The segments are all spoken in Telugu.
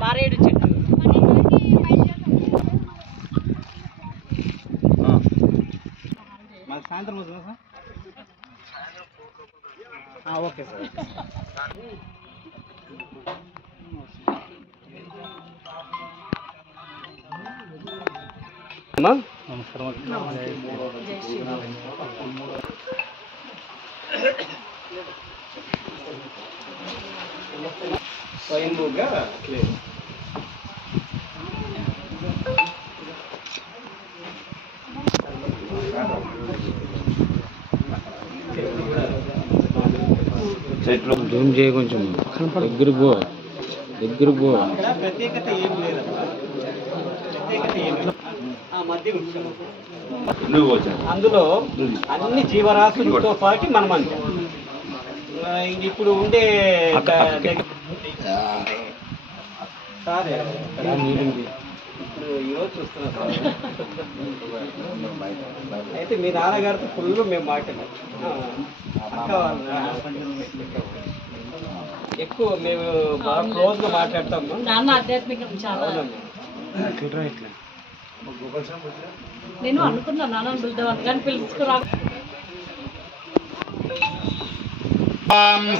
మారేడు చెట్టు సాయంత్రం వస్తుందా సార్? Okay sir. నమస్కారం. స్వయంభూగా చెట్లు జూమ్ చేయ కొంచెం దగ్గరకు పో ప్రత్యేకత ఏం లేదు. అందులో అన్ని జీవరాశులతో పాటు మనం అంతే. ఇప్పుడు ఉండే ఈరోజు చూస్తున్నాం సార్. అయితే మీ నాన్నగారితో ఫుల్ మేము మాట్లాడాం. అక్క ఎక్కువ మేము బాగా క్లోజ్ గా మాట్లాడతాము. నాన్న ఆధ్యాత్మికం చాలా. నేను అనుకున్నా నాన్న పిలుద్దామని కానీ పిలుచుకురా.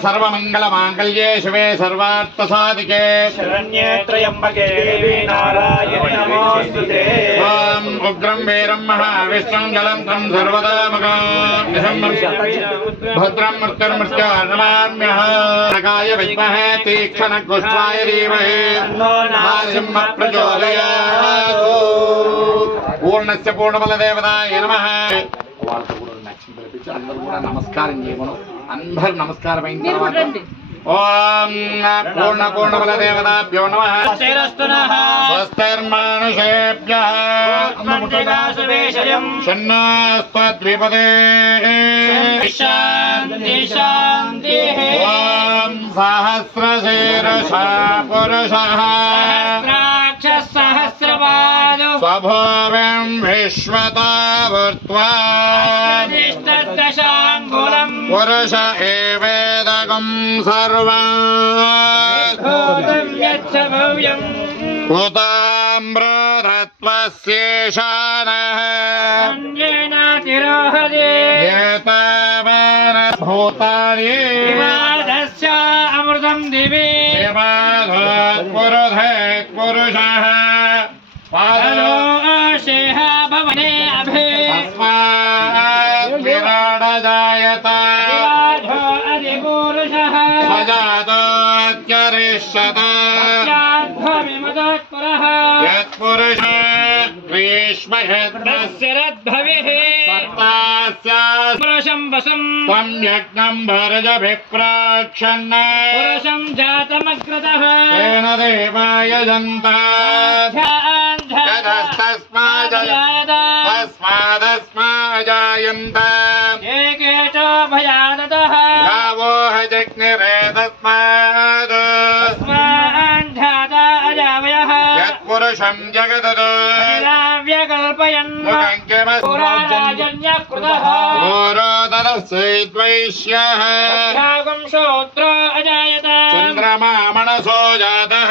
सर्वमंगल मांगल्ये शिवे सर्वार्थ साधिके शरण्ये त्र्यंबके देवी नारायणी नमोस्तुते। ओम उग्रं वीरं महाविष्णुं जलन्तं सर्वदा मुखं भद्रं मृत्युर्मृत्युर्नमाम्यः नगाय विद्महे तीक्ष्णकुष्ठाय धीमहि तन्नो प्रचोदयात्। पूर्णस्य पूर्णबलदेवताय नमः। అందరూ కూడా నమస్కారం చేయమను. అందరూ నమస్కారమైన తర్వాత ఓం పూర్ణ బలదేవతాభ్యో నమః. స్వస్తిర్మానుషేభ్యః షణ్ణస్త్వద్విపదే ఓం సహస్రశీర్షా పురుషః స్వభావం విశ్వతావృత్వా పురుష ఏవేదకం సర్వం కుతామ్రతత్వస్యేషానః ఏతావాన భూతాని అమృతం దివి పురుషః పాదోషేహ భవనే అభే విరాడజాయత అధిపురుషః సజాతోత్కరిష్యత యత్పురుష గ్రీష్మయద్భవిః పురుషం వసం త్వం యజ్ఞం భరజభిప్రాక్షన్న పురుషం జాతమగ్రతః తేన దేవాయజంతాత్ తస్మాదస్మాజాయంత ఏకేచో భయాదతః గావో జగ్నిరే తస్మాద్ తస్మాజ్జాతా అజావయః యత్పురుషం జగదత్ వ్యకల్పయన్ పురాజన్యకృతః పురోదరస్యైద్వైశ్యః త్యాగం శూద్రో అజాయత చంద్రమా మనసో జాతః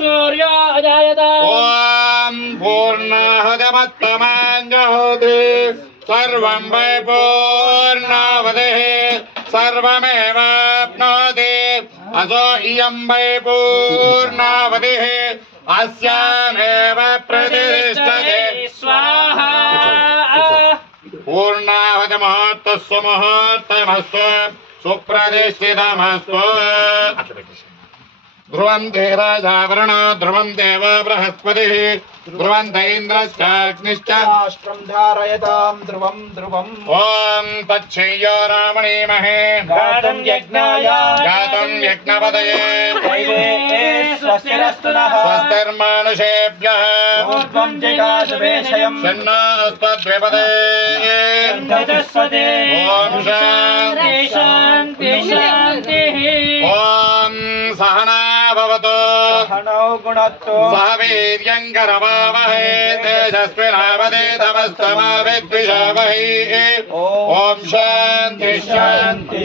సూర్యో అజాయత ఓం పూర్ణాహుతమత్తమాంజహోతి సర్వం వై పూర్ణావతిః సర్వమేవాప్నోతి అసో ఇయం వై పూర్ణావతిః అస్యామేవ ప్రతిష్టతే స్వాహా పూర్ణాహుతి ముహూర్తస్సు ముహూర్తమస్తు సుప్రతిష్ఠితమస్తు. ध्रुवं धीराजावरणो ध्रुवं देव बृहस्पतिः ध्रुवन्त इन्द्रश्चाग्निश्च राष्ट्रं धारयतां ध्रुवं ध्रुवम् ॐ तच्छेयो रामणीमहे गातुं यज्ञाय गातुं यज्ञपदये स्वस्तिरस्तु नः स्वस्तिर्मानुषेभ्यः ऊर्ध्वं जिगाशवेशयम् शन्नोऽस्मद्विपदे चतुष्पदे ॐ शान्ति शान्ति शान्तिः ॐ सहना भवतु सहनौ गुणत्तु सह वीर्यङ्करमावहै तेजस्विनावधीतमस्तमा विद्विषावहै ॐ शान्ति शान्ति शान्ति